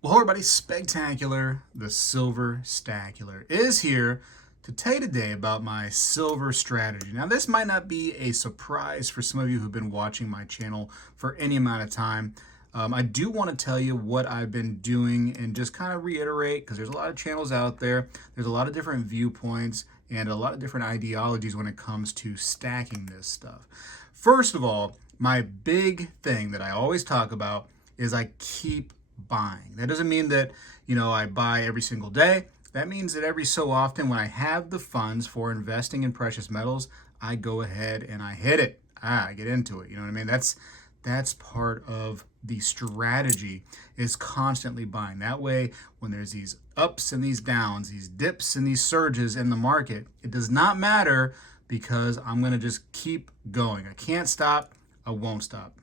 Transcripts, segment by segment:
Well, hello everybody, Spegtacular, the Silver Stacular, is here to tell you today about my silver strategy. Now, this might not be a surprise for some of you who've been watching my channel for any amount of time. I do want to tell you what I've been doing and just kind of reiterate, because there's a lot of channels out there, there's a lot of different viewpoints and a lot of different ideologies when it comes to stacking this stuff. First of all, my big thing that I always talk about is I keep buying. That doesn't mean that, I buy every single day. That means that every so often when I have the funds for investing in precious metals, I go ahead and I hit it. I get into it. You know what I mean? That's part of the strategy, is constantly buying. That way, when there's these ups and these downs, these dips and these surges in the market, it does not matter, because I'm going to just keep going. I can't stop. I won't stop.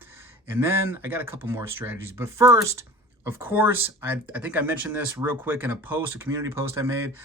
And then I got a couple more strategies. But first, of course, I think I mentioned this real quick in a community post I made.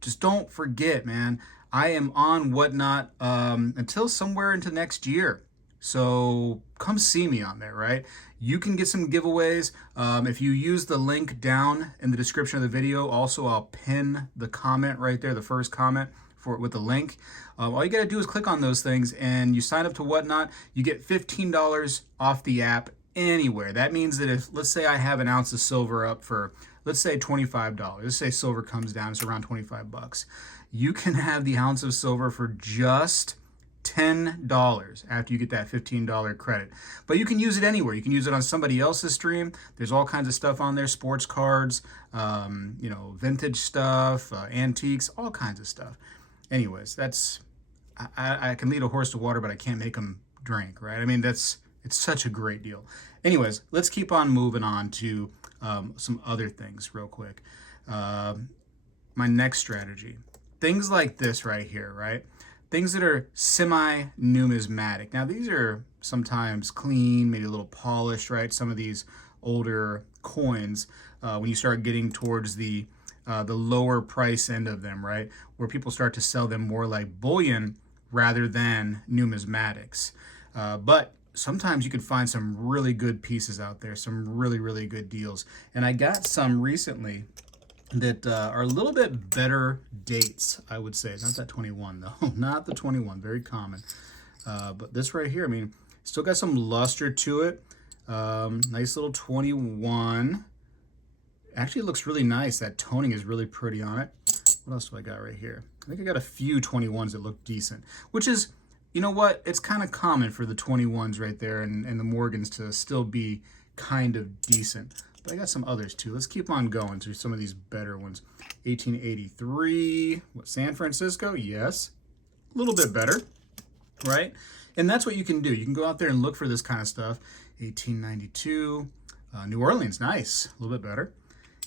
Just don't forget, man, I am on Whatnot until somewhere into next year. So come see me on there, right? You can get some giveaways. If you use the link down in the description of the video, also I'll pin the comment right there, the first comment with the link. All you got to do is click on those things and you sign up to Whatnot. You get $15 off the app anywhere. That means that if, let's say I have an ounce of silver up for, let's say $25. Let's say silver comes down, it's around 25 bucks. You can have the ounce of silver for just $10 after you get that $15 credit. But you can use it anywhere. You can use it on somebody else's stream. There's all kinds of stuff on there, sports cards, vintage stuff, antiques, all kinds of stuff. Anyways, I can lead a horse to water, but I can't make him drink, right? I mean, it's such a great deal. Anyways, let's keep on moving on to some other things real quick. My next strategy, things like this right here, right? Things that are semi-numismatic. Now, these are sometimes clean, maybe a little polished, right? Some of these older coins, when you start getting towards the lower price end of them, right? Where people start to sell them more like bullion rather than numismatics. But sometimes you can find some really good pieces out there, some really, really good deals. And I got some recently that are a little bit better dates, I would say. Not that 21, though. Not the 21. Very common. But this right here, I mean, still got some luster to it. Nice little 21. Actually, it looks really nice. That toning is really pretty on it. What else do I got right here? I think I got a few 21s that look decent, which is, you know what? It's kind of common for the 21s right there and the Morgans to still be kind of decent. But I got some others too. Let's keep on going through some of these better ones. 1883, what, San Francisco? Yes. A little bit better, right? And that's what you can do. You can go out there and look for this kind of stuff. 1892, New Orleans, nice. A little bit better.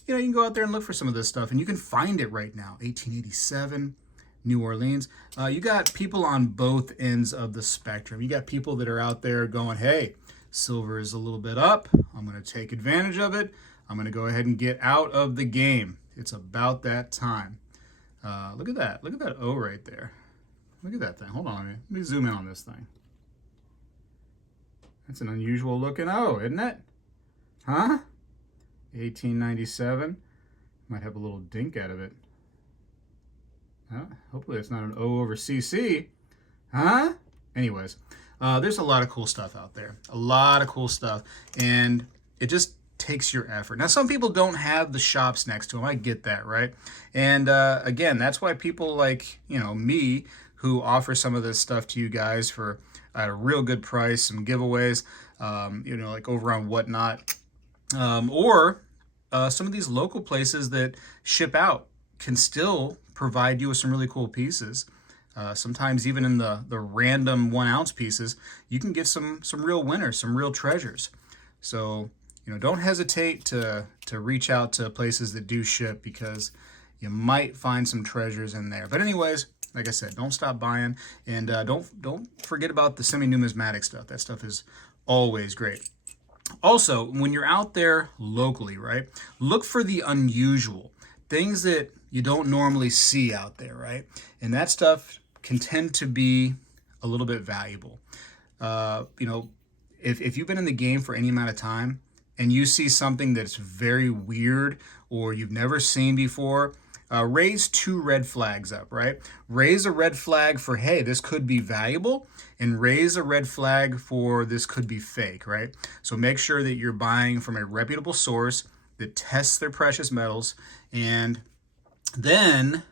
You can go out there and look for some of this stuff, and you can find it right now. 1887, New Orleans. You got people on both ends of the spectrum. You got people that are out there going, hey, silver is a little bit up. I'm going to take advantage of it. I'm going to go ahead and get out of the game. It's about that time. Look at that. Look at that O right there. Look at that thing. Hold on. Let me zoom in on this thing. That's an unusual looking O, isn't it? Huh? 1897. Might have a little dink out of it. Hopefully it's not an O over CC. Huh? Anyways, there's a lot of cool stuff out there. A lot of cool stuff. And it just takes your effort. Now, some people don't have the shops next to them. I get that, right? And again, that's why people like, me, who offer some of this stuff to you guys for at a real good price, some giveaways, like over on Whatnot. Or some of these local places that ship out can still provide you with some really cool pieces. Sometimes even in the random 1 ounce pieces, you can get some real winners, some real treasures. So, don't hesitate to reach out to places that do ship, because you might find some treasures in there. But anyways, like I said, don't stop buying, and don't forget about the semi-numismatic stuff. That stuff is always great. Also, when you're out there locally, right, look for the unusual, things that you don't normally see out there, right? And that stuff can tend to be a little bit valuable. If you've been in the game for any amount of time and you see something that's very weird or you've never seen before, raise 2 red flags up, right? Raise a red flag for, hey, this could be valuable, and raise a red flag for this could be fake, right? So make sure that you're buying from a reputable source that tests their precious metals, and then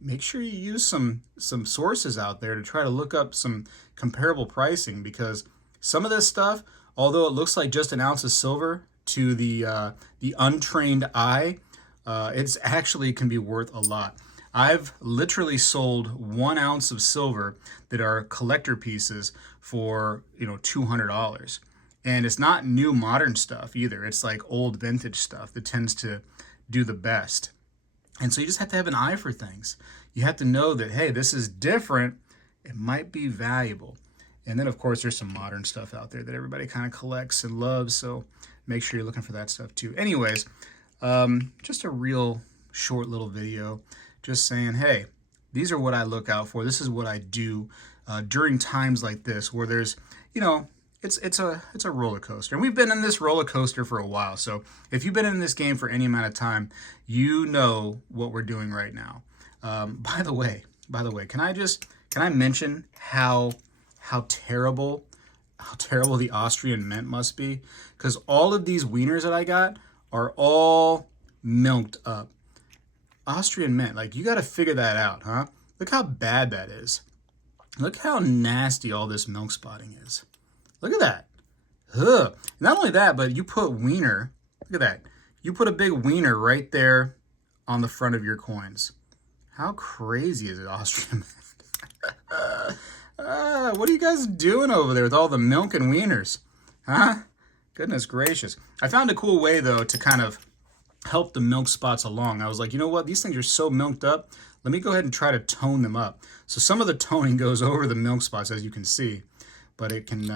make sure you use some sources out there to try to look up some comparable pricing, because some of this stuff, although it looks like just an ounce of silver to the untrained eye, it's actually can be worth a lot. I've literally sold 1 ounce of silver that are collector pieces for, $200. And it's not new modern stuff either. It's like old vintage stuff that tends to do the best. And so you just have to have an eye for things. You have to know that, hey, this is different. It might be valuable. And then, of course, there's some modern stuff out there that everybody kind of collects and loves. So make sure you're looking for that stuff too. Anyways, just a real short little video just saying, hey, these are what I look out for. This is what I do during times like this where there's, it's a roller coaster. And we've been in this roller coaster for a while. So if you've been in this game for any amount of time, you know what we're doing right now. By the way, can I mention how terrible the Austrian mint must be? Because all of these wieners that I got are all milked up. Austrian mint, like, you got to figure that out, huh? Look how bad that is. Look how nasty all this milk spotting is. Look at that. Ugh. Not only that, but you put wiener. Look at that. You put a big wiener right there on the front of your coins. How crazy is it, Austrian mint? What are you guys doing over there with all the milk and wieners? Huh? Goodness gracious. I found a cool way, though, to kind of help the milk spots along. I was like, you know what? These things are so milked up. Let me go ahead and try to tone them up. So some of the toning goes over the milk spots, as you can see, but it can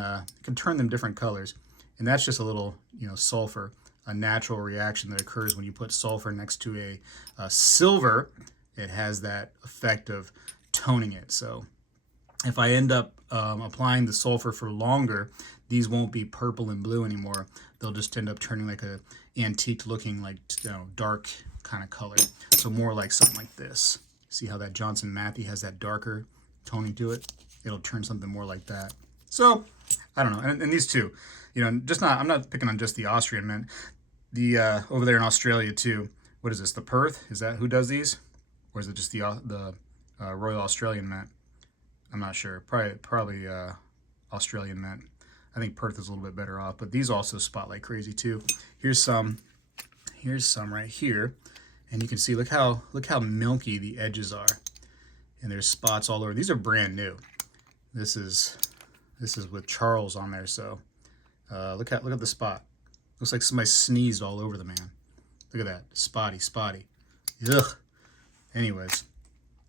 turn them different colors. And that's just a little, sulfur, a natural reaction that occurs when you put sulfur next to a silver. It has that effect of toning it. So if I end up applying the sulfur for longer, these won't be purple and blue anymore. They'll just end up turning like a antique looking, like, dark kind of color. So more like something like this. See how that Johnson Matthey has that darker toning to it? It'll turn something more like that. So I don't know. And these two, I'm not picking on just the Austrian mint. The over there in Australia too. What is this? The Perth? Is that who does these? Or is it just the Royal Australian mint? I'm not sure. Probably Australian mint. I think Perth is a little bit better off, but these also spot like crazy too. Here's some right here, and you can see, look how milky the edges are, and there's spots all over. These are brand new. This is with Charles on there. So look at the spot. Looks like somebody sneezed all over the man. Look at that, spotty. Ugh. Anyways,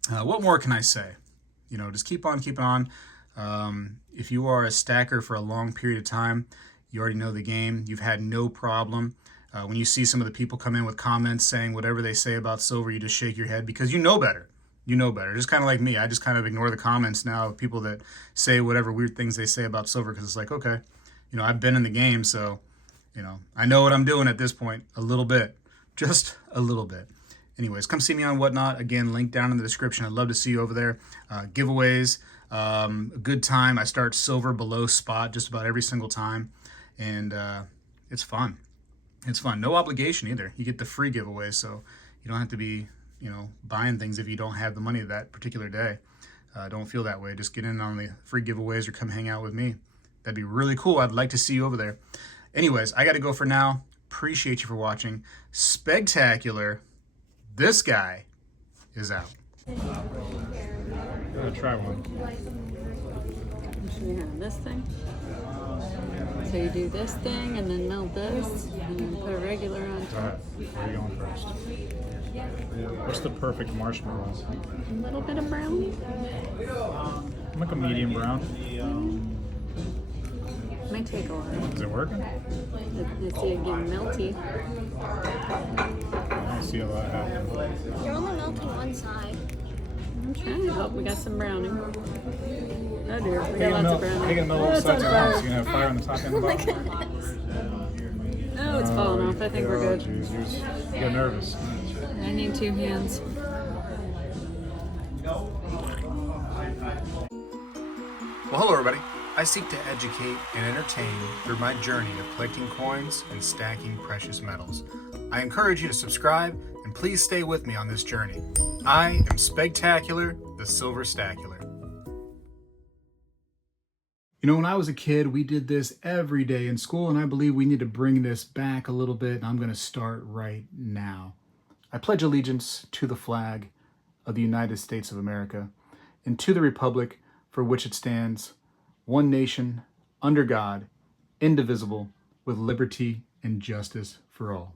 what more can I say? Just keep on keeping on. If you are a stacker for a long period of time, you already know the game. You've had no problem. When you see some of the people come in with comments saying whatever they say about silver, you just shake your head because you know better. You know better. Just kind of like me. I just kind of ignore the comments now of people that say whatever weird things they say about silver because it's like, okay, I've been in the game, so, I know what I'm doing at this point a little bit. Just a little bit. Anyways, come see me on Whatnot. Again, link down in the description. I'd love to see you over there. Giveaways, a good time. I start silver below spot just about every single time. And it's fun. It's fun. No obligation either. You get the free giveaways, so you don't have to be, buying things if you don't have the money that particular day. Don't feel that way. Just get in on the free giveaways or come hang out with me. That'd be really cool. I'd like to see you over there. Anyways, I got to go for now. Appreciate you for watching. Spegtacular. This guy is out. I'm gonna try one. So you have this thing. So you do this thing and then melt this and then put a regular on top. Alright, where are you going first? What's the perfect marshmallow? A little bit of brown. Like a medium brown. Might take a while. Is it working? It's getting melty. I see a lot happening. You're only melting one side. I'm trying. Oh, we got some browning. Oh dear, we Take got lots of browning. it a middle Oh, of it's sides on at once. fire. You can have fire on the top and the Oh my bottom. goodness. Oh, it's falling off. I think we're good. Jeez, you got nervous. I need 2 hands. Well, hello everybody. I seek to educate and entertain through my journey of collecting coins and stacking precious metals. I encourage you to subscribe and please stay with me on this journey. I am Spegtacular, the Silver Stacular. You know, when I was a kid, we did this every day in school, and I believe we need to bring this back a little bit, and I'm going to start right now. I pledge allegiance to the flag of the United States of America and to the republic for which it stands, one nation, under God, indivisible, with liberty and justice for all.